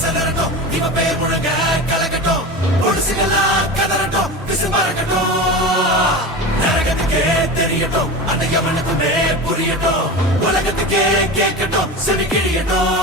செதறட்டும் இவ பேர் முழுங்க கலக்கட்டும் பொடுசுகளா கதறட்டும் பிசு பறக்கட்டும் நரகத்துக்கே தெரியட்டும் அந்த எவனுக்குமே புரியட்டும் உலகத்துக்கே கேட்கட்டும் செவி கிழியட்டும்